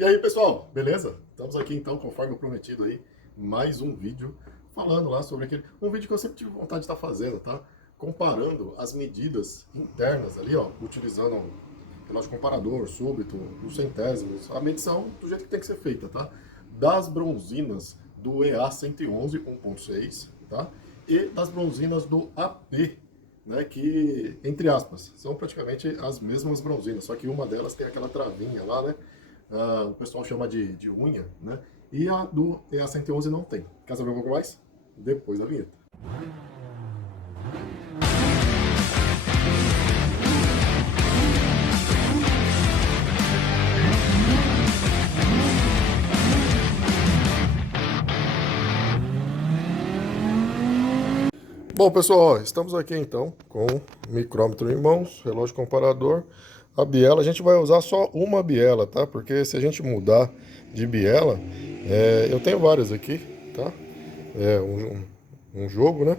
E aí, pessoal, beleza? Estamos aqui então, conforme prometido aí, mais um vídeo falando lá sobre um vídeo que eu sempre tive vontade de estar fazendo, tá? Comparando as medidas internas ali, ó, utilizando o relógio comparador, súbito, os centésimos, a medição do jeito que tem que ser feita, tá? Das bronzinas do EA111 1.6, tá? E das bronzinas do AP, né, que, entre aspas, são praticamente as mesmas bronzinas, só que uma delas tem aquela travinha lá, né? O pessoal chama de unha, né? E a do EA111 não tem. Quer saber um pouco mais? Depois da vinheta. Bom, pessoal, ó, estamos aqui então com o micrômetro em mãos, relógio comparador, a biela. A gente vai usar só uma biela, tá? Porque se a gente mudar de biela, eu tenho várias aqui, tá? É um jogo, né?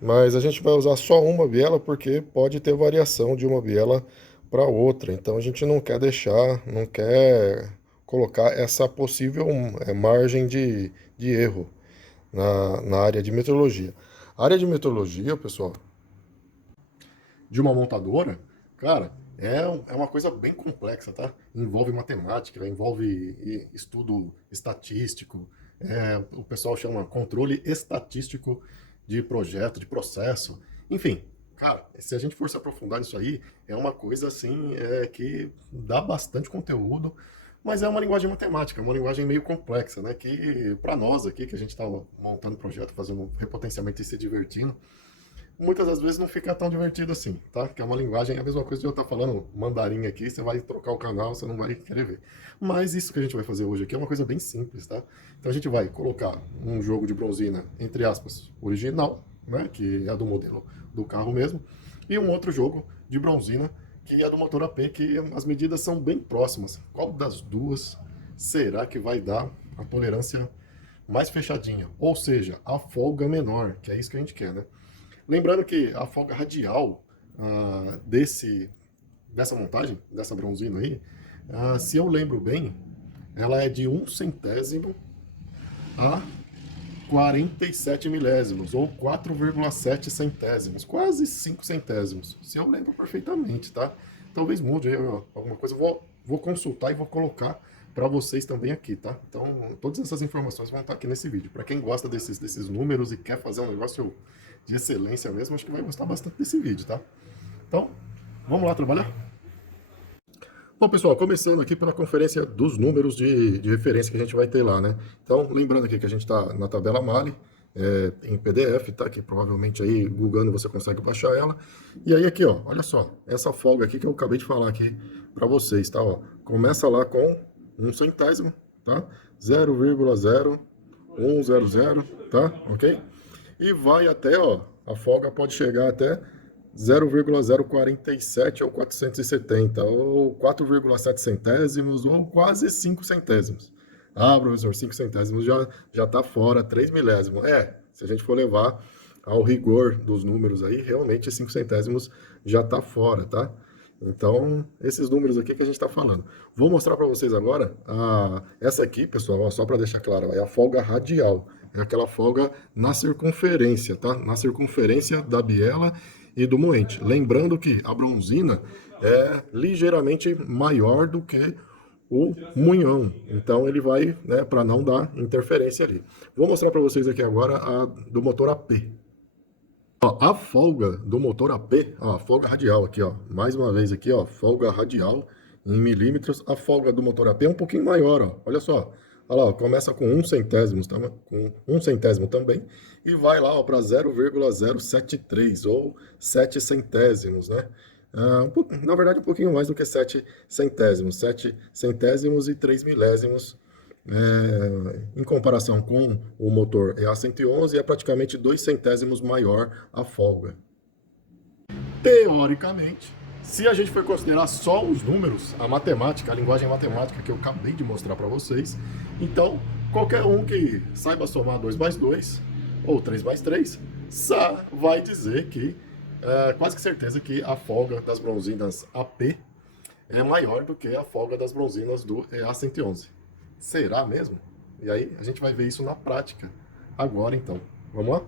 Mas a gente vai usar só uma biela porque pode ter variação de uma biela para outra. Então a gente não quer deixar, não quer colocar essa possível margem de erro na área de metrologia. A área de metrologia, pessoal, de uma montadora, cara, é uma coisa bem complexa, tá? Envolve matemática, envolve estudo estatístico, o pessoal chama controle estatístico de projeto, de processo, enfim. Cara, se a gente for se aprofundar nisso aí, é uma coisa assim que dá bastante conteúdo, mas é uma linguagem matemática, uma linguagem meio complexa, né? Que para nós aqui, que a gente está montando projeto, fazendo repotenciamento e se divertindo, muitas das vezes não fica tão divertido assim, tá? Que é uma linguagem, é a mesma coisa de eu estar falando mandarim aqui, você vai trocar o canal, você não vai querer ver. Mas isso que a gente vai fazer hoje aqui é uma coisa bem simples, tá? Então a gente vai colocar um jogo de bronzina, entre aspas, original, né? Que é do modelo do carro mesmo, e um outro jogo de bronzina, que é do motor AP, que as medidas são bem próximas. Qual das duas será que vai dar a tolerância mais fechadinha? Ou seja, a folga menor, que é isso que a gente quer, né? Lembrando que a folga radial dessa montagem, dessa bronzina aí, se eu lembro bem, ela é de 1 centésimo a 47 milésimos, ou 4,7 centésimos, quase 5 centésimos, se eu lembro perfeitamente, tá? Talvez mude aí alguma coisa, vou consultar e vou colocar para vocês também aqui, tá? Então, todas essas informações vão estar aqui nesse vídeo. Para quem gosta desses números e quer fazer um negócio de excelência mesmo, acho que vai gostar bastante desse vídeo, tá? Então, vamos lá trabalhar? Bom, pessoal, começando aqui pela conferência dos números de referência que a gente vai ter lá, né? Então, lembrando aqui que a gente está na tabela Mali, em PDF, tá? Que provavelmente aí, googando, você consegue baixar ela. E aí aqui, ó, olha só, essa folga aqui que eu acabei de falar aqui para vocês, tá? Ó, começa lá com 1 centésimo, tá? 0,0100, tá? Ok? E vai até, ó, a folga pode chegar até 0,047 ou 470, ou 4,7 centésimos, ou quase 5 centésimos. Ah, professor, 5 centésimos já está fora, 3 milésimos. Se a gente for levar ao rigor dos números aí, realmente 5 centésimos já está fora, tá? Então, esses números aqui que a gente está falando. Vou mostrar para vocês agora, essa aqui, pessoal, ó, só para deixar claro, é a folga radial. É aquela folga na circunferência, tá? Na circunferência da biela e do moente. Lembrando que a bronzina é ligeiramente maior do que o munhão. Então ele vai, né, para não dar interferência ali. Vou mostrar para vocês aqui agora a do motor AP. Ó, a folga do motor AP, ó, a folga radial aqui, ó, mais uma vez aqui, ó, folga radial em milímetros. A folga do motor AP é um pouquinho maior, ó, olha só. Olha lá, ó, começa com 1 centésimo, tá? Com 1 centésimo também, e vai lá para 0,073 ou 7 centésimos, né? Na verdade, um pouquinho mais do que 7 centésimos, 7 centésimos e 3 milésimos em comparação com o motor EA111, é praticamente 2 centésimos maior a folga. Teoricamente, se a gente for considerar só os números, a matemática, a linguagem matemática que eu acabei de mostrar para vocês, então qualquer um que saiba somar 2 mais 2 ou 3 mais 3 vai dizer que, quase que certeza que a folga das bronzinas AP é maior do que a folga das bronzinas do EA111. Será mesmo? E aí a gente vai ver isso na prática agora então. Vamos lá?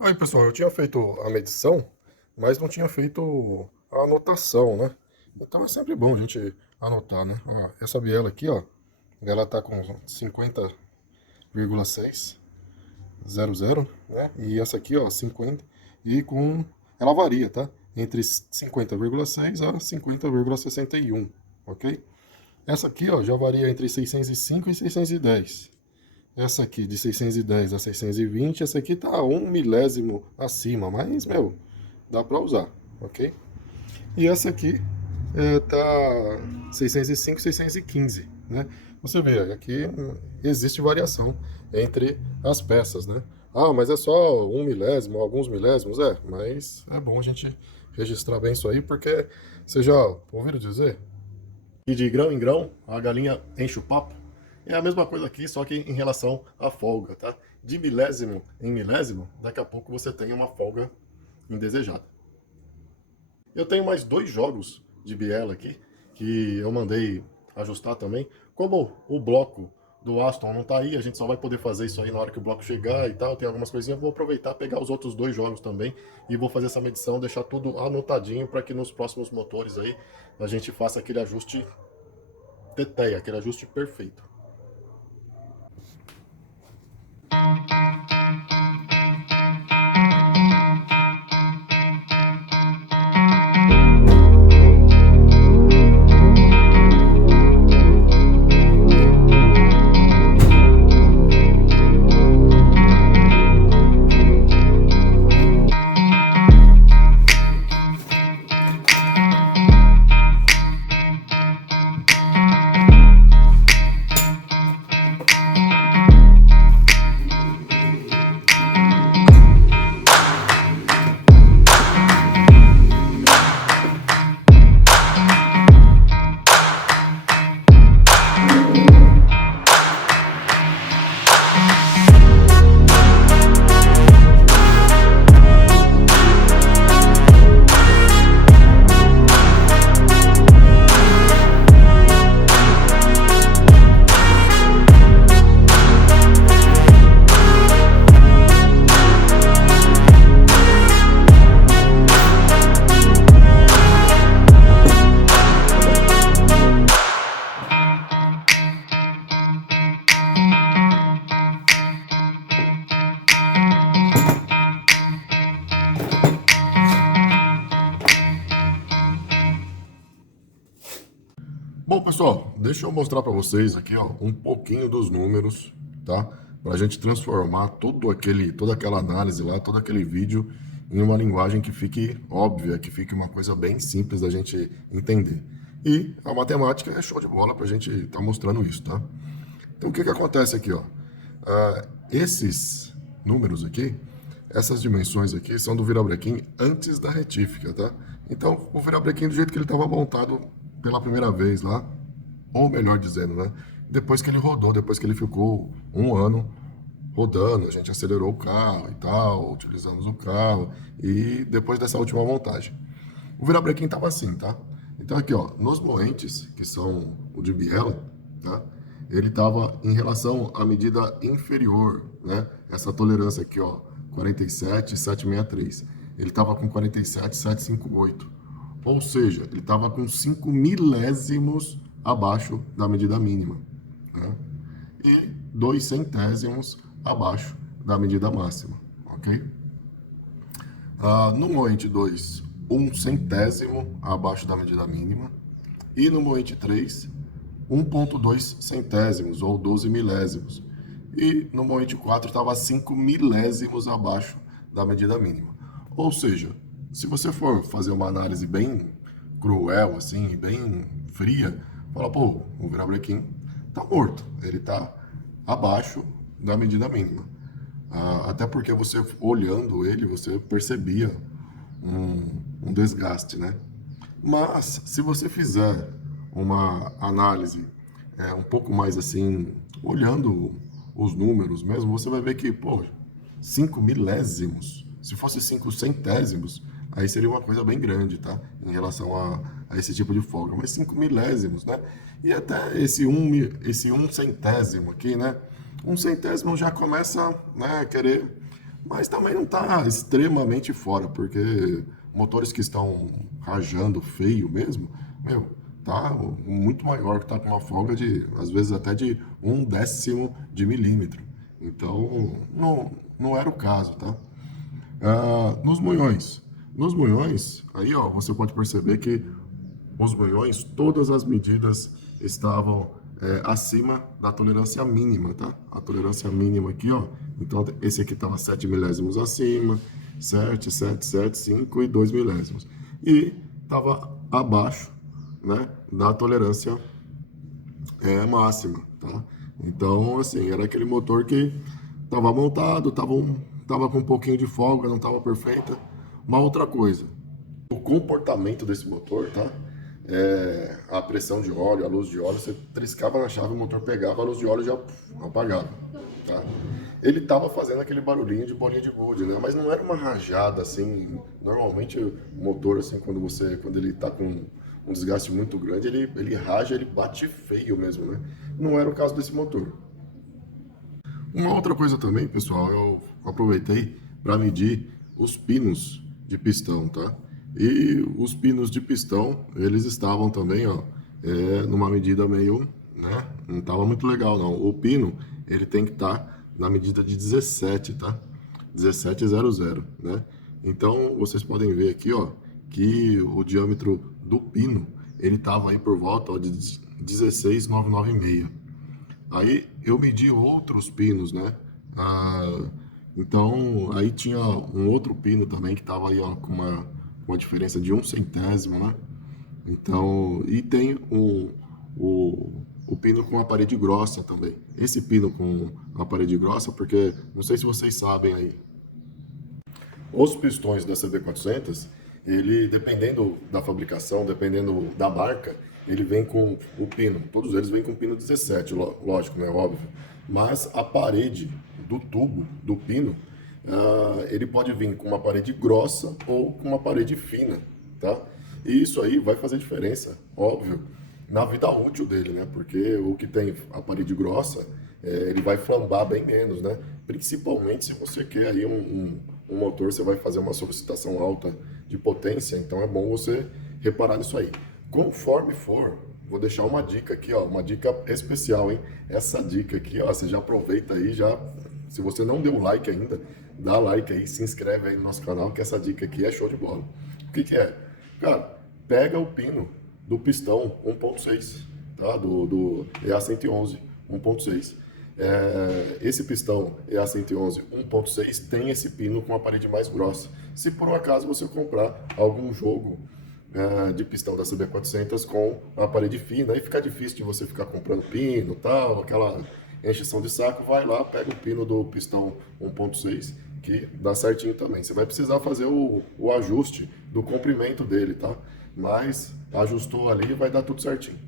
Aí, pessoal, eu tinha feito a medição, mas não tinha feito a anotação, né? Então é sempre bom a gente anotar, né? Ah, essa biela aqui, ó, ela tá com 50,600, né? E essa aqui, ó, 50, e com... ela varia, tá? Entre 50,6 a 50,61, ok? Essa aqui, ó, já varia entre 605 e 610. Essa aqui de 610 a 620, essa aqui tá 1 milésimo acima, mas, meu, dá pra usar, ok? E essa aqui tá 605, 615, né? Você vê, aqui existe variação entre as peças, né? Ah, mas é só 1 milésimo, alguns milésimos, mas é bom a gente registrar bem isso aí, porque você já ouviram dizer? E de grão em grão, a galinha enche o papo. É a mesma coisa aqui, só que em relação à folga, tá? De milésimo em milésimo, daqui a pouco você tem uma folga indesejada. Eu tenho mais 2 jogos de biela aqui, que eu mandei ajustar também. Como o bloco do Aston não tá aí, a gente só vai poder fazer isso aí na hora que o bloco chegar e tal, tem algumas coisinhas, eu vou aproveitar, pegar os outros 2 jogos também e vou fazer essa medição, deixar tudo anotadinho para que nos próximos motores aí a gente faça aquele ajuste teteia, aquele ajuste perfeito. Bom, pessoal, deixa eu mostrar para vocês aqui, ó, um pouquinho dos números, tá? Para a gente transformar toda aquela análise lá, todo aquele vídeo em uma linguagem que fique óbvia, que fique uma coisa bem simples da gente entender. E a matemática é show de bola para a gente estar mostrando isso, tá? Então, o que que acontece aqui, ó? Esses números aqui, essas dimensões aqui, são do virabrequim antes da retífica, tá? Então, o virabrequim do jeito que ele estava montado pela primeira vez lá, ou melhor dizendo, né? depois que ele rodou, depois que ele ficou um ano rodando, a gente acelerou o carro e tal, utilizamos o carro, e depois dessa última montagem. O virabrequim estava assim, tá? Então aqui, ó, nos moentes, que são o de biela, tá? Ele estava em relação à medida inferior, né? Essa tolerância aqui, ó, 47,763. Ele estava com 47,758. Ou seja, ele estava com 5 milésimos abaixo da medida mínima, né? E 2 centésimos abaixo da medida máxima, ok? No moente 2, 1 centésimo abaixo da medida mínima. E no moente 3, 1,2 centésimos, ou 12 milésimos. E no moente 4 estava 5 milésimos abaixo da medida mínima. Ou seja, se você for fazer uma análise bem cruel, assim, bem fria, fala, pô, o virabrequim tá morto, ele tá abaixo da medida mínima. Até porque você, olhando ele, você percebia um desgaste, né? Mas, se você fizer uma análise um pouco mais assim, olhando os números mesmo, você vai ver que, pô, 5 milésimos, se fosse 5 centésimos, aí seria uma coisa bem grande, tá? Em relação a esse tipo de folga. Mas 5 milésimos, né? E até esse um centésimo aqui, né? Um centésimo já começa, né, a querer, mas também não está extremamente fora, porque motores que estão rajando feio mesmo, meu, tá muito maior, que tá com uma folga de, às vezes até de 1/10 de milímetro. Então, não era o caso, tá? Nos monhões, aí ó, você pode perceber que os monhões, todas as medidas estavam acima da tolerância mínima, tá? A tolerância mínima aqui, ó. Então, esse aqui estava 7 milésimos acima, 7, 7, 7, 5 e 2 milésimos. E estava abaixo, né, da tolerância máxima, tá? Então, assim, era aquele motor que estava montado, tava com um pouquinho de folga, não estava perfeita. Uma outra coisa, o comportamento desse motor, tá? A pressão de óleo, a luz de óleo, você triscava na chave, o motor pegava, a luz de óleo já apagava, tá? Ele tava fazendo aquele barulhinho de bolinha de gude, né? Mas não era uma rajada assim. Normalmente o motor, assim, quando ele tá com um desgaste muito grande, ele raja, ele bate feio mesmo, né? Não era o caso desse motor. Uma outra coisa também, pessoal, eu aproveitei para medir os pinos de pistão, tá? E os pinos de pistão, eles estavam também, ó, numa medida meio, né? Não estava muito legal, não. O pino, ele tem que estar na medida de 17, tá? 17,00, né? Então, vocês podem ver aqui, ó, que o diâmetro do pino, ele estava aí por volta, ó, de 16,996. Aí eu medi outros pinos, né? Então, aí tinha um outro pino também que estava aí, ó, com uma diferença de 1 centésimo, né? Então, e tem o pino com a parede grossa também. Esse pino com a parede grossa, porque não sei se vocês sabem aí, os pistões da CB400, ele, dependendo da fabricação, dependendo da marca, ele vem com o pino. Todos eles vêm com pino 17, lógico, né? Óbvio. Mas a parede do tubo, do pino, ele pode vir com uma parede grossa ou com uma parede fina, tá? E isso aí vai fazer diferença, óbvio, na vida útil dele, né? Porque o que tem a parede grossa, ele vai flambar bem menos, né? Principalmente se você quer aí um motor, você vai fazer uma solicitação alta de potência, então é bom você reparar nisso aí. Conforme for, vou deixar uma dica aqui, ó, uma dica especial, hein? Essa dica aqui, ó, você já aproveita aí, já, se você não deu like ainda, dá like aí, se inscreve aí no nosso canal, que essa dica aqui é show de bola. O que que é? Cara, pega o pino do pistão 1.6, tá? Do EA111 1.6. Esse pistão EA111 1.6 tem esse pino com a parede mais grossa. Se por um acaso você comprar algum jogo de pistão da CB400 com a parede fina, aí fica difícil de você ficar comprando pino, tal, aquela encheção de saco, vai lá, pega o pino do pistão 1.6, que dá certinho também. Você vai precisar fazer o ajuste do comprimento dele, tá? Mas ajustou ali, vai dar tudo certinho.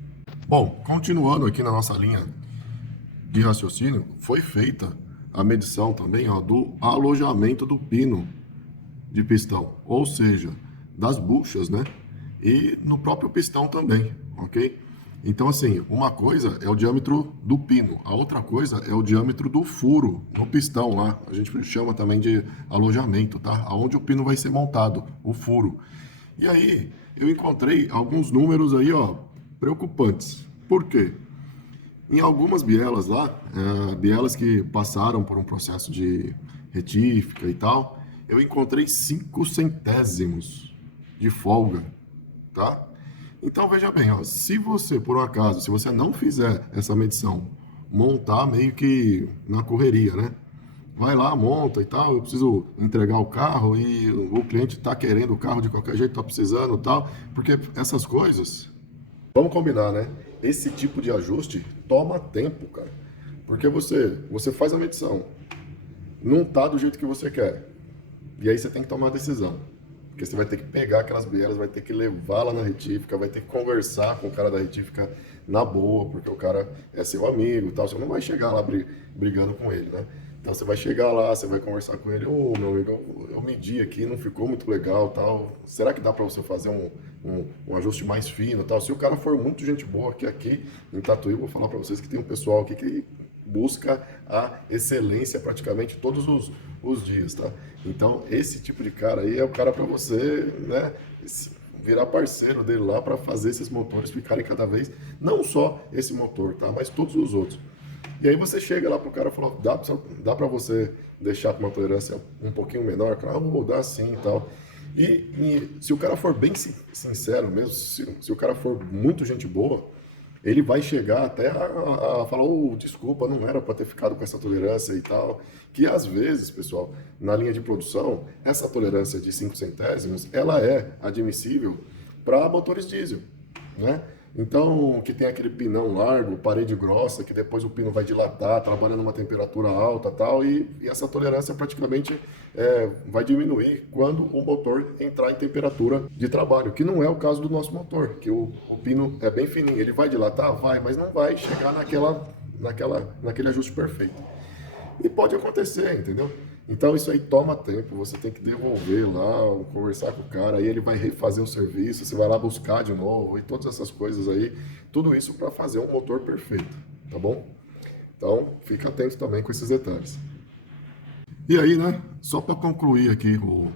Bom, continuando aqui na nossa linha de raciocínio, foi feita a medição também, ó, do alojamento do pino de pistão, ou seja, das buchas, né? E no próprio pistão também, ok? Então, assim, uma coisa é o diâmetro do pino, a outra coisa é o diâmetro do furo no pistão lá. A gente chama também de alojamento, tá? Aonde o pino vai ser montado, o furo. E aí, eu encontrei alguns números aí, ó, preocupantes. Por quê? Em algumas bielas lá, bielas que passaram por um processo de retífica e tal, eu encontrei 5 centésimos de folga, tá? Então veja bem, ó, se você, por um acaso, se você não fizer essa medição, montar meio que na correria, né? Vai lá, monta e tal, eu preciso entregar o carro e o cliente está querendo o carro de qualquer jeito, está precisando e tal, porque essas coisas, vamos combinar, né? Esse tipo de ajuste toma tempo, cara. Porque você faz a medição, não tá do jeito que você quer. E aí você tem que tomar a decisão. Porque você vai ter que pegar aquelas bielas, vai ter que levar lá na retífica, vai ter que conversar com o cara da retífica na boa, porque o cara é seu amigo e tal. Você não vai chegar lá brigando com ele, né? Então você vai chegar lá, você vai conversar com ele, ô meu amigo, eu medi aqui, não ficou muito legal tal. Será que dá para você fazer um ajuste mais fino tal? Se o cara for muito gente boa, que aqui em Tatuí, eu vou falar para vocês que tem um pessoal aqui que busca a excelência praticamente todos os dias, tá? Então, esse tipo de cara aí é o cara para você, né, virar parceiro dele lá para fazer esses motores ficarem cada vez, não só esse motor, tá, mas todos os outros. E aí você chega lá pro cara e fala, dá para você deixar com uma tolerância um pouquinho menor? Cara, vou dar sim e tal. E se o cara for bem sincero mesmo, se o cara for muito gente boa, ele vai chegar até a falar, oh, desculpa, não era para ter ficado com essa tolerância e tal. Que às vezes, pessoal, na linha de produção, essa tolerância de 5 centésimos, ela é admissível para motores diesel, né? Então, que tem aquele pinão largo, parede grossa, que depois o pino vai dilatar, trabalhando numa temperatura alta tal, e essa tolerância praticamente vai diminuir quando o motor entrar em temperatura de trabalho, que não é o caso do nosso motor, que o pino é bem fininho, ele vai dilatar? Vai, mas não vai chegar naquele ajuste perfeito. E pode acontecer, entendeu? Então isso aí toma tempo, você tem que devolver lá, conversar com o cara, aí ele vai refazer o serviço, você vai lá buscar de novo e todas essas coisas aí, tudo isso para fazer um motor perfeito, tá bom? Então fica atento também com esses detalhes. E aí, né, só para concluir aqui o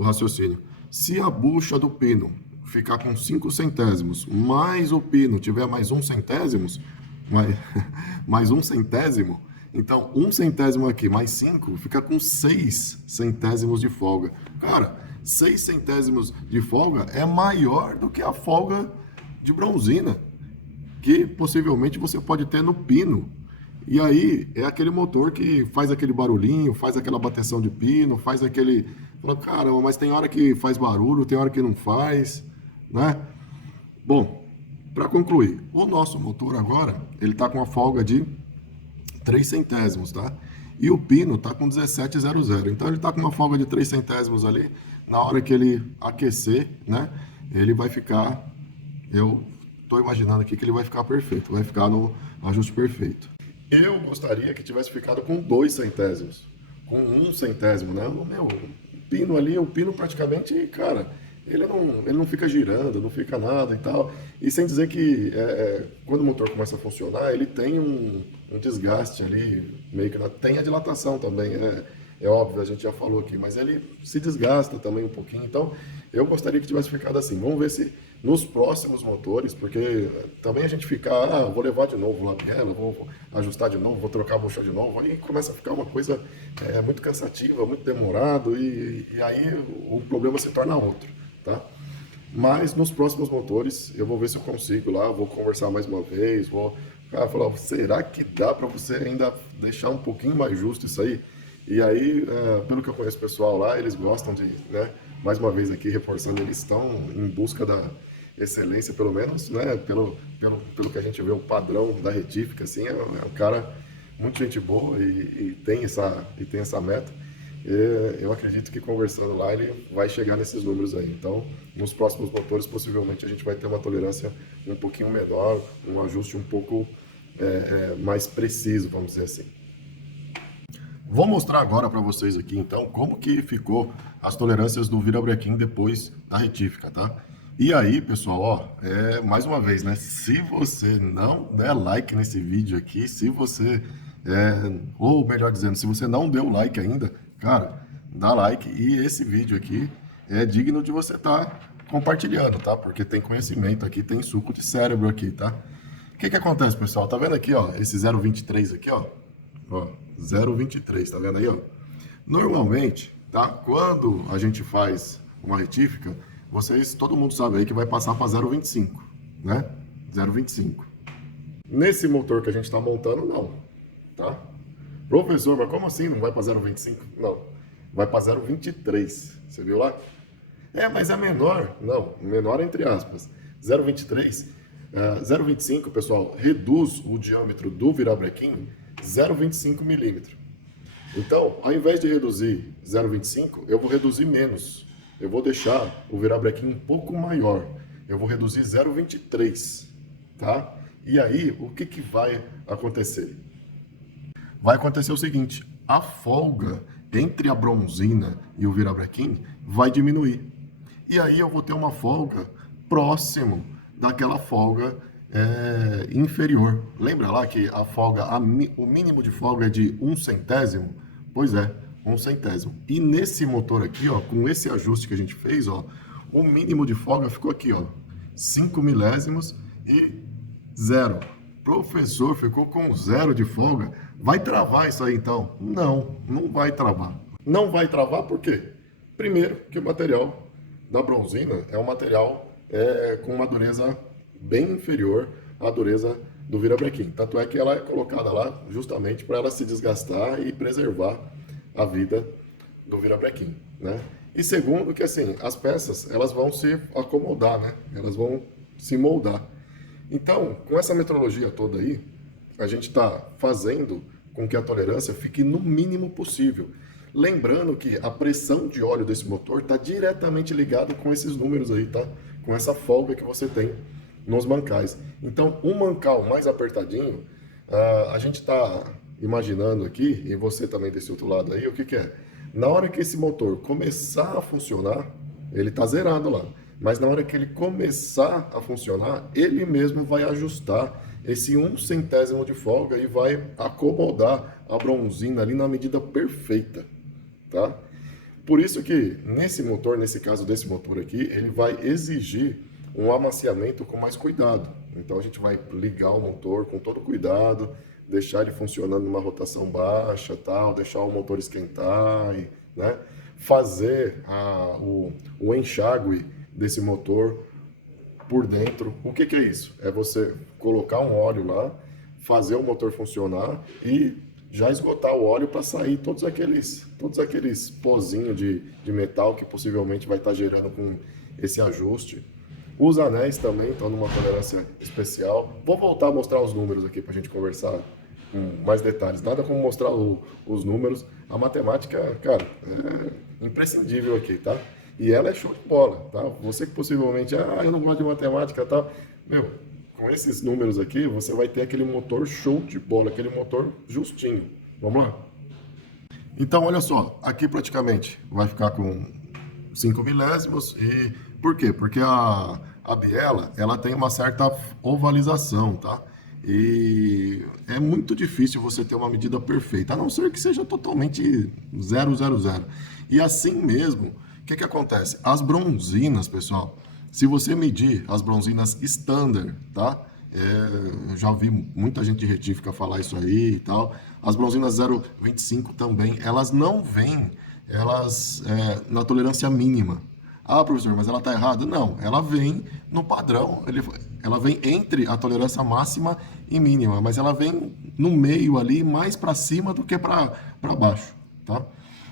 raciocínio, se a bucha do pino ficar com 5 centésimos, mais o pino tiver mais 1 centésimos, mais, mais 1 centésimo, então 1 centésimo aqui mais 5 fica com 6 centésimos de folga. Cara, 6 centésimos de folga é maior do que a folga de bronzina, que possivelmente você pode ter no pino. E aí é aquele motor que faz aquele barulhinho, faz aquela bateção de pino, faz aquele. Fala, caramba, mas tem hora que faz barulho, tem hora que não faz, né? Bom, para concluir, o nosso motor agora, ele está com uma folga de 3 centésimos, tá? E o pino está com 1700. Então ele está com uma folga de 3 centésimos ali. Na hora que ele aquecer, né? Ele vai ficar. Eu estou imaginando aqui que ele vai ficar perfeito, vai ficar no ajuste perfeito. Eu gostaria que tivesse ficado com 2 centésimos, com 1 centésimo, né? O meu pino ali, o pino praticamente, cara, ele não fica girando, não fica nada e tal. E sem dizer que quando o motor começa a funcionar, ele tem um desgaste ali, meio que tem a dilatação também, é óbvio, a gente já falou aqui, mas ele se desgasta também um pouquinho. Então, eu gostaria que tivesse ficado assim. Vamos ver se nos próximos motores, porque também a gente fica, vou levar de novo lá biela, vou ajustar de novo, vou trocar a bucha de novo, aí começa a ficar uma coisa muito cansativa, muito demorado, e aí o problema se torna outro, tá? Mas nos próximos motores, eu vou ver se eu consigo lá, vou conversar mais uma vez, vou falar, será que dá para você ainda deixar um pouquinho mais justo isso aí? E aí, pelo que eu conheço o pessoal lá, eles gostam de, né, mais uma vez aqui reforçando, eles estão em busca da excelência, pelo menos, né, pelo que a gente vê, o padrão da retífica, assim, é um cara muito gente boa e tem essa meta. Eu acredito que conversando lá ele vai chegar nesses números aí. Então, nos próximos motores, possivelmente a gente vai ter uma tolerância um pouquinho menor, um ajuste um pouco mais preciso, vamos dizer assim. Vou mostrar agora para vocês aqui, então, como que ficou as tolerâncias do virabrequim depois da retífica, tá? E aí, pessoal, ó, mais uma vez, né? Se você não der like nesse vídeo aqui, se você, ou melhor dizendo, se você não deu like ainda, cara, dá like. E esse vídeo aqui é digno de você estar compartilhando, tá? Porque tem conhecimento aqui, tem suco de cérebro aqui, tá? O que que acontece, pessoal? Tá vendo aqui, ó, esse 0,23 aqui, ó? Ó, 0,23, tá vendo aí, ó? Normalmente, tá? Quando a gente faz uma retífica, todo mundo sabe aí que vai passar para 0,25, né? 0,25. Nesse motor que a gente está montando, não, tá? Professor, mas como assim não vai para 0,25? Não, vai para 0,23. Você viu lá? Mas é menor. Não, menor entre aspas. 0,23. 0,25, pessoal, reduz o diâmetro do virabrequim 0,25 milímetros. Então, ao invés de reduzir 0,25, eu vou reduzir menos. Eu vou deixar o virabrequim um pouco maior. Eu vou reduzir 0,23, tá? E aí, o que que vai acontecer? Vai acontecer o seguinte, a folga entre a bronzina e o virabrequim vai diminuir. E aí eu vou ter uma folga próximo daquela folga inferior. Lembra lá que a folga, o mínimo de folga é de 1/100? Pois é, 1/100. E nesse motor aqui, ó, com esse ajuste que a gente fez, ó, o mínimo de folga ficou aqui, ó, 5 milésimos e 0. Professor, ficou com 0 de folga. Vai travar isso aí então? Não, não vai travar. Não vai travar por quê? Primeiro, que o material da bronzina é um material com uma dureza bem inferior à dureza do virabrequim. Tanto é que ela é colocada lá justamente para ela se desgastar e preservar a vida do virabrequim, né? E segundo que assim, as peças, elas vão se acomodar, né? Elas vão se moldar. Então, com essa metrologia toda aí, a gente está fazendo com que a tolerância fique no mínimo possível. Lembrando que a pressão de óleo desse motor está diretamente ligada com esses números aí, tá? Com essa folga que você tem nos mancais. Então, um mancal mais apertadinho, a gente está imaginando aqui, e você também desse outro lado aí, o que que é? Na hora que esse motor começar a funcionar, ele está zerado lá, mas na hora que ele começar a funcionar, ele mesmo vai ajustar esse 1/100 de folga e vai acomodar a bronzina ali na medida perfeita, tá? Por isso que nesse motor, nesse caso desse motor aqui, ele vai exigir um amaciamento com mais cuidado. Então a gente vai ligar o motor com todo cuidado, deixar ele funcionando numa rotação baixa, tal, deixar o motor esquentar, né? Fazer o enxágue desse motor por dentro. O que que é isso? É você colocar um óleo lá, fazer o motor funcionar e já esgotar o óleo para sair todos aqueles pozinhos de metal que possivelmente vai estar gerando com esse ajuste. Os anéis também estão numa tolerância especial. Vou voltar a mostrar os números aqui para a gente conversar com mais detalhes. Nada como mostrar os números. A matemática, cara, é imprescindível aqui, tá? E ela é show de bola, tá? Você que possivelmente, eu não gosto de matemática e tal. Meu, com esses números aqui, você vai ter aquele motor show de bola, aquele motor justinho. Vamos lá? Então, olha só, aqui praticamente vai ficar com 5 milésimos e... Por quê? Porque a biela, ela tem uma certa ovalização, tá? E é muito difícil você ter uma medida perfeita, a não ser que seja totalmente 000. E assim mesmo, o que que acontece? As bronzinas, pessoal, se você medir as bronzinas standard, tá? Eu já ouvi muita gente de retífica falar isso aí e tal. As bronzinas 0,25 também, elas não vêm, na tolerância mínima. Ah, professor, mas ela está errada? Não, ela vem no padrão, ela vem entre a tolerância máxima e mínima, mas ela vem no meio ali, mais para cima do que para baixo, tá?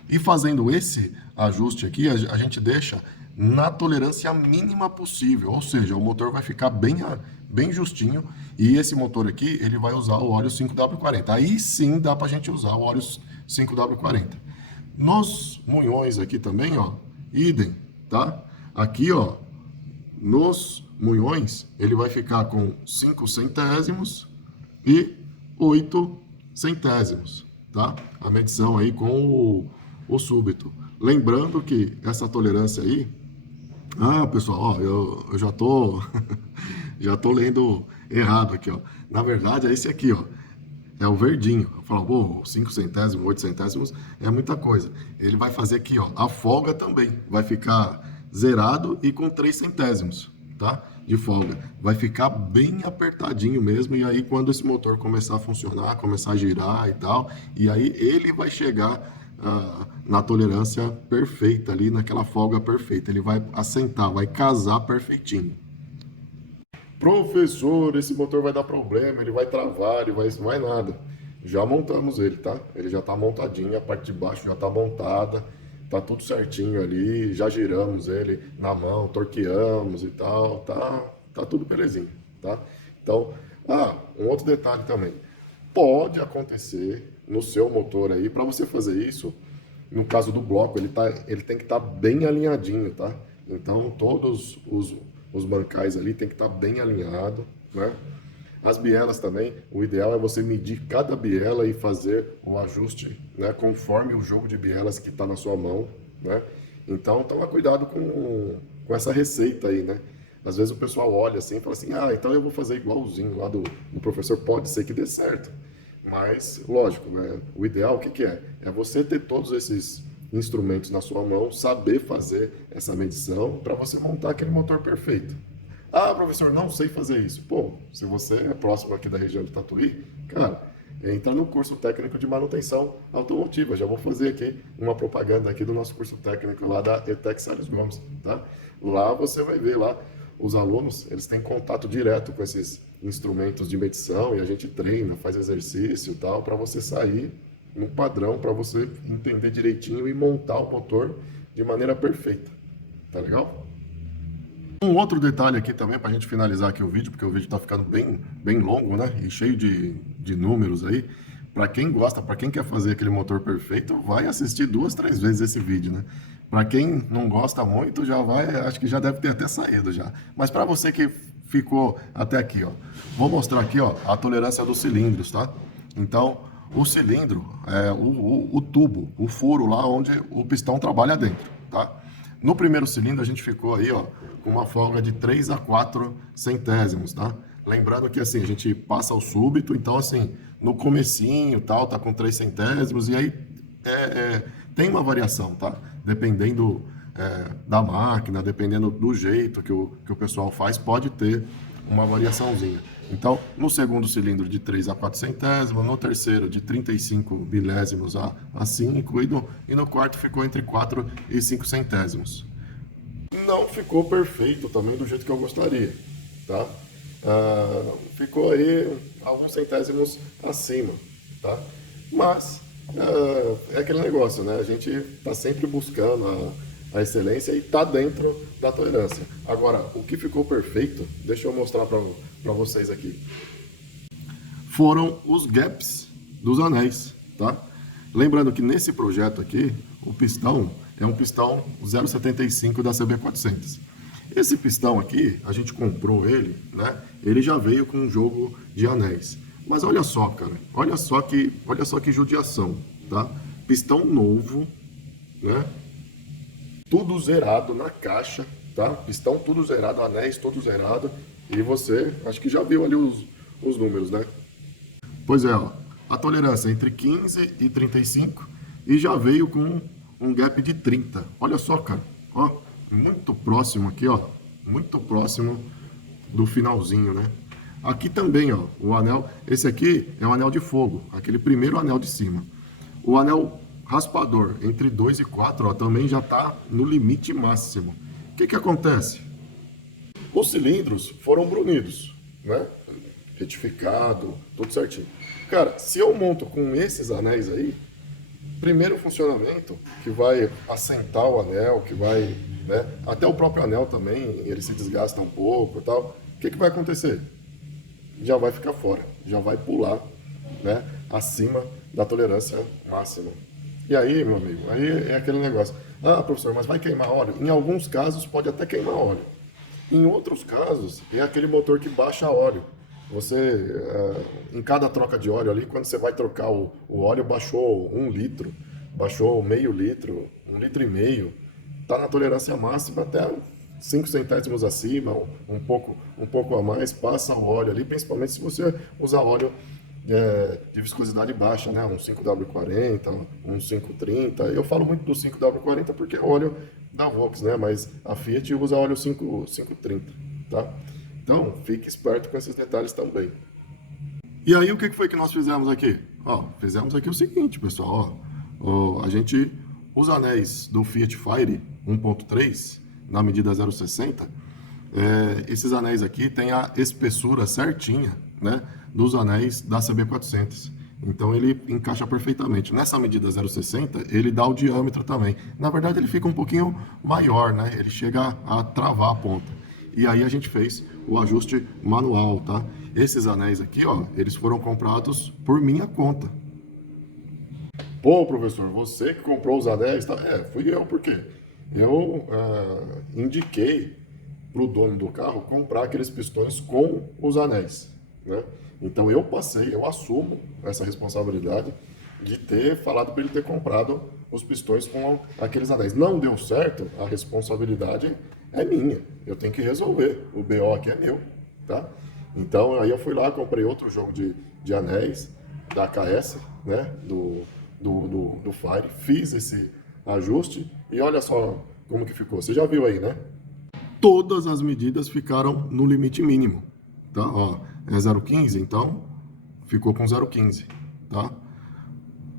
E fazendo esse ajuste aqui, a gente deixa na tolerância mínima possível, ou seja, o motor vai ficar bem justinho, e esse motor aqui, ele vai usar o óleo 5W40. Aí sim dá para a gente usar o óleo 5W40. Nos munhões aqui também, ó, idem, tá? Aqui, ó, nos munhões, ele vai ficar com 5 centésimos e 8 centésimos, tá? A medição aí com o súbito. Lembrando que essa tolerância aí, pessoal, ó, eu já tô já tô lendo errado aqui, ó. Na verdade é esse aqui, ó. É o verdinho. Eu falo, pô, 5 centésimos, 8 centésimos é muita coisa. Ele vai fazer aqui, ó, a folga também. Vai ficar zerado e com 3 centésimos, tá? De folga. Vai ficar bem apertadinho mesmo. E aí, quando esse motor começar a funcionar, começar a girar e tal, e aí ele vai chegar na tolerância perfeita ali, naquela folga perfeita. Ele vai assentar, vai casar perfeitinho. Professor, esse motor vai dar problema, ele vai travar, ele vai nada. Já montamos ele, tá? Ele já tá montadinho, a parte de baixo já tá montada, tá tudo certinho ali, já giramos ele na mão, torqueamos e tal, tá tudo belezinho, tá? Então, um outro detalhe também. Pode acontecer no seu motor aí, para você fazer isso, no caso do bloco, ele tem que estar bem alinhadinho, tá? Então, todos os bancais ali tem que estar bem alinhado, né? As bielas também, o ideal é você medir cada biela e fazer o ajuste, né, conforme o jogo de bielas que está na sua mão, né? Então, toma cuidado com essa receita aí, né? Às vezes o pessoal olha assim e fala assim, então eu vou fazer igualzinho lá do professor, pode ser que dê certo. Mas, lógico, né? O ideal, o que que é? É você ter todos esses instrumentos na sua mão, saber fazer essa medição para você montar aquele motor perfeito. Professor, não sei fazer isso. Pô, se você é próximo aqui da região de Tatuí, cara, entra no curso técnico de manutenção automotiva. Já vou fazer aqui uma propaganda aqui do nosso curso técnico lá da ETEC Salles Gomes, tá? Lá você vai ver lá os alunos, eles têm contato direto com esses instrumentos de medição e a gente treina, faz exercício e tal, para você sair no padrão, para você entender direitinho e montar o motor de maneira perfeita. Tá legal? Um outro detalhe aqui também, para a gente finalizar aqui o vídeo, porque o vídeo está ficando bem longo, né? E cheio de números aí. Para quem gosta, para quem quer fazer aquele motor perfeito, vai assistir 2, 3 vezes esse vídeo, né? Para quem não gosta muito, já vai, acho que já deve ter até saído já. Mas para você que ficou até aqui, ó, vou mostrar aqui, ó, a tolerância dos cilindros, tá? Então, o cilindro é o tubo, o furo lá onde o pistão trabalha dentro, tá? No primeiro cilindro a gente ficou aí, ó, com uma folga de 3 a 4 centésimos, tá? Lembrando que assim, a gente passa o súbito, então assim, no comecinho tal, tá com 3 centésimos, e aí tem uma variação, tá? Dependendo da máquina, dependendo do jeito que o pessoal faz, pode ter uma variaçãozinha. Então, no segundo cilindro de 3 a 4 centésimos, no terceiro de 35 milésimos a 5, e no quarto ficou entre 4 e 5 centésimos. Não ficou perfeito também do jeito que eu gostaria, tá? Ficou aí alguns centésimos acima, tá? Mas é aquele negócio, né? A gente está sempre buscando a excelência e está dentro da tolerância. Agora, o que ficou perfeito, deixa eu mostrar para vocês aqui. Foram os gaps dos anéis, tá? Lembrando que nesse projeto aqui, o pistão é um pistão 0,75 da CB400. Esse pistão aqui, a gente comprou ele, né? Ele já veio com um jogo de anéis. Mas olha só, cara, olha só que judiação, tá? Pistão novo, né? Tudo zerado na caixa, tá? Pistão tudo zerado, anéis tudo zerado. E você, acho que já viu ali os números, né? Pois é, ó, a tolerância é entre 15 e 35 e já veio com um gap de 30. Olha só, cara, ó, muito próximo aqui, ó, muito próximo do finalzinho, né? Aqui também, ó, o anel, esse aqui é um anel de fogo, aquele primeiro anel de cima. O anel raspador entre 2 e 4, ó, também já está no limite máximo. O que acontece? Os cilindros foram brunidos, né? Retificado, tudo certinho. Cara, se eu monto com esses anéis aí, primeiro funcionamento, que vai assentar o anel, que vai, né? Até o próprio anel também, ele se desgasta um pouco e tal. O que vai acontecer? Já vai ficar fora, já vai pular, né? Acima da tolerância máxima. E aí, meu amigo, aí é aquele negócio. Professor, mas vai queimar óleo? Em alguns casos pode até queimar óleo. Em outros casos, é aquele motor que baixa óleo. em cada troca de óleo ali, quando você vai trocar o óleo, baixou 1 litro, baixou meio litro, 1,5 litro, tá na tolerância máxima até 5 centésimos acima, um pouco a mais, passa o óleo ali, principalmente se você usar óleo de viscosidade baixa, né? Um 5W40, um 530. Eu falo muito do 5W40 porque é óleo da Vox, né? Mas a Fiat usa óleo 530, tá? Então, fique esperto com esses detalhes também. E aí, o que foi que nós fizemos aqui? Ó, fizemos aqui o seguinte, pessoal, ó, a gente, os anéis do Fiat Fire 1.3, na medida 0,60, esses anéis aqui têm a espessura certinha, né, dos anéis da CB400. Então ele encaixa perfeitamente. Nessa medida 0,60, ele dá o diâmetro também. Na verdade, ele fica um pouquinho maior, né? Ele chega a travar a ponta. E aí a gente fez o ajuste manual, tá? Esses anéis aqui, ó, eles foram comprados por minha conta. Pô, professor, você que comprou os anéis, tá? Fui eu, porque eu indiquei para o dono do carro comprar aqueles pistões com os anéis, né? Então eu assumo essa responsabilidade de ter falado para ele ter comprado os pistões com aqueles anéis. Não deu certo, a responsabilidade é minha. Eu tenho que resolver. O BO aqui é meu, tá? Então aí eu fui lá, comprei outro jogo de anéis da KS, né? Do Fire, fiz esse ajuste e olha só como que ficou. Você já viu aí, né? Todas as medidas ficaram no limite mínimo, tá? Ó, é 0,15, então ficou com 0,15, tá?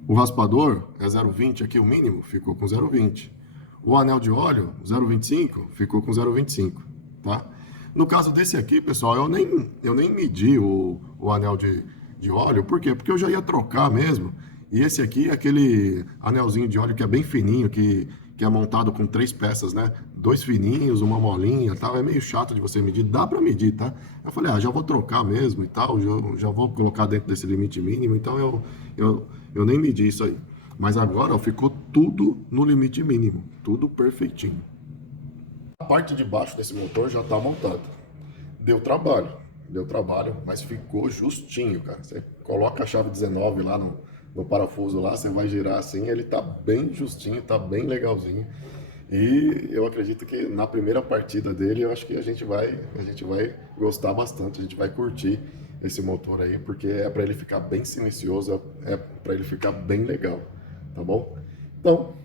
O raspador é 0,20 aqui, o mínimo, ficou com 0,20. O anel de óleo, 0,25, ficou com 0,25, tá? No caso desse aqui, pessoal, eu nem medi o anel de óleo, por quê? Porque eu já ia trocar mesmo. E esse aqui é aquele anelzinho de óleo que é bem fininho, que é montado com 3 peças, né? 2 fininhos, uma molinha e tal. É meio chato de você medir, dá para medir, tá? Eu falei, já vou trocar mesmo e tal, já vou colocar dentro desse limite mínimo, então eu nem medi isso aí. Mas agora ó, ficou tudo no limite mínimo, tudo perfeitinho. A parte de baixo desse motor já está montada. Deu trabalho, mas ficou justinho, cara. Você coloca a chave 19 lá no parafuso lá, você vai girar assim, ele tá bem justinho, tá bem legalzinho. E eu acredito que na primeira partida dele, eu acho que a gente vai gostar bastante, a gente vai curtir esse motor aí, porque é para ele ficar bem silencioso, é para ele ficar bem legal, tá bom? Então,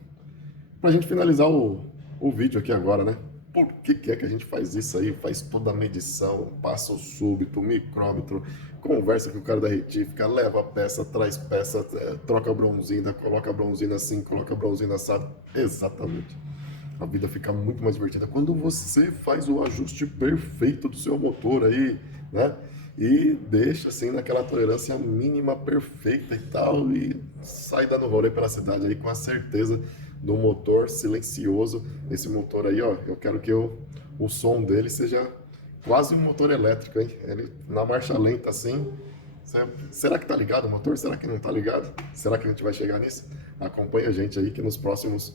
pra gente finalizar o vídeo aqui agora, né? Por que é que a gente faz isso aí? Faz toda a medição, passa o súbito, o micrômetro, conversa com o cara da retífica, leva a peça, traz peça, troca a bronzina, coloca a bronzina assim, coloca a bronzina assado. Exatamente. A vida fica muito mais divertida quando você faz o ajuste perfeito do seu motor aí, né? E deixa assim naquela tolerância mínima perfeita e tal, e sai dando rolê pela cidade aí com a certeza do motor silencioso. Esse motor aí, ó, eu quero que o som dele seja quase um motor elétrico, hein? Ele na marcha lenta assim. Será que tá ligado o motor? Será que não tá ligado? Será que a gente vai chegar nisso? Acompanha a gente aí que nos próximos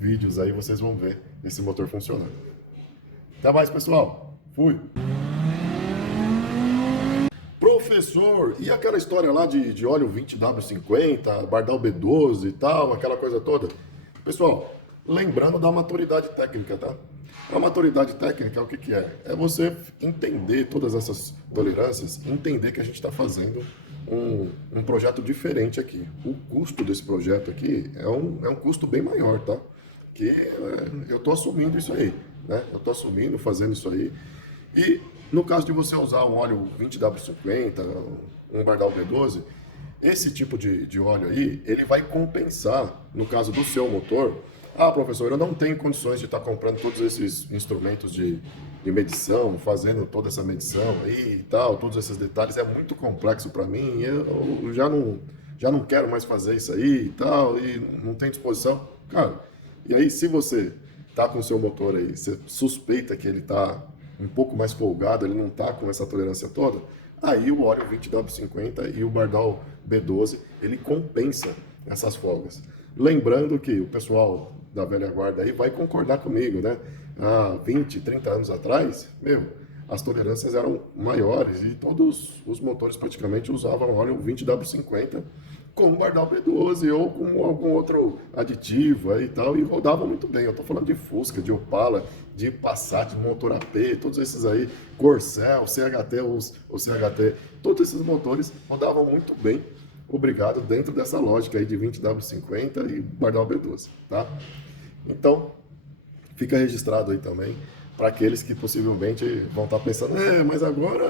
vídeos aí vocês vão ver esse motor funcionando. Até mais, pessoal. Fui! Professor, e aquela história lá de óleo 20W50, Bardal B12 e tal, aquela coisa toda? Pessoal, lembrando da maturidade técnica, tá? A maturidade técnica, o que que é? É você entender todas essas tolerâncias, entender que a gente está fazendo um projeto diferente aqui. O custo desse projeto aqui é um custo bem maior, tá? Que eu estou assumindo isso aí, né? Eu estou assumindo, fazendo isso aí. E no caso de você usar um óleo 20W50, um Bardal B12, esse tipo de óleo aí, ele vai compensar, no caso do seu motor. Ah, professor, eu não tenho condições de estar comprando todos esses instrumentos de medição, fazendo toda essa medição aí e tal, todos esses detalhes, é muito complexo para mim, eu já não quero mais fazer isso aí e tal, e não tenho disposição. Cara, e aí se você tá com o seu motor aí, você suspeita que ele tá um pouco mais folgado, ele não tá com essa tolerância toda, aí o óleo 20W50 e o Bardal B12, ele compensa essas folgas. Lembrando que o pessoal da velha guarda aí vai concordar comigo, né? Há 20, 30 anos atrás, as tolerâncias eram maiores e todos os motores praticamente usavam óleo 20W50 com Bardal B12 ou com algum outro aditivo aí e tal, e rodavam muito bem. Eu estou falando de Fusca, de Opala, de Passat, de motor AP, todos esses aí, Corcel, CHT, o CHT, todos esses motores rodavam muito bem, obrigado, dentro dessa lógica aí de 20W50 e Bardal B12, tá? Então, fica registrado aí também, para aqueles que possivelmente vão estar pensando, mas agora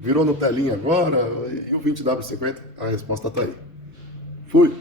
virou Nutelinha agora, e o 20W50? A resposta está aí. Fui!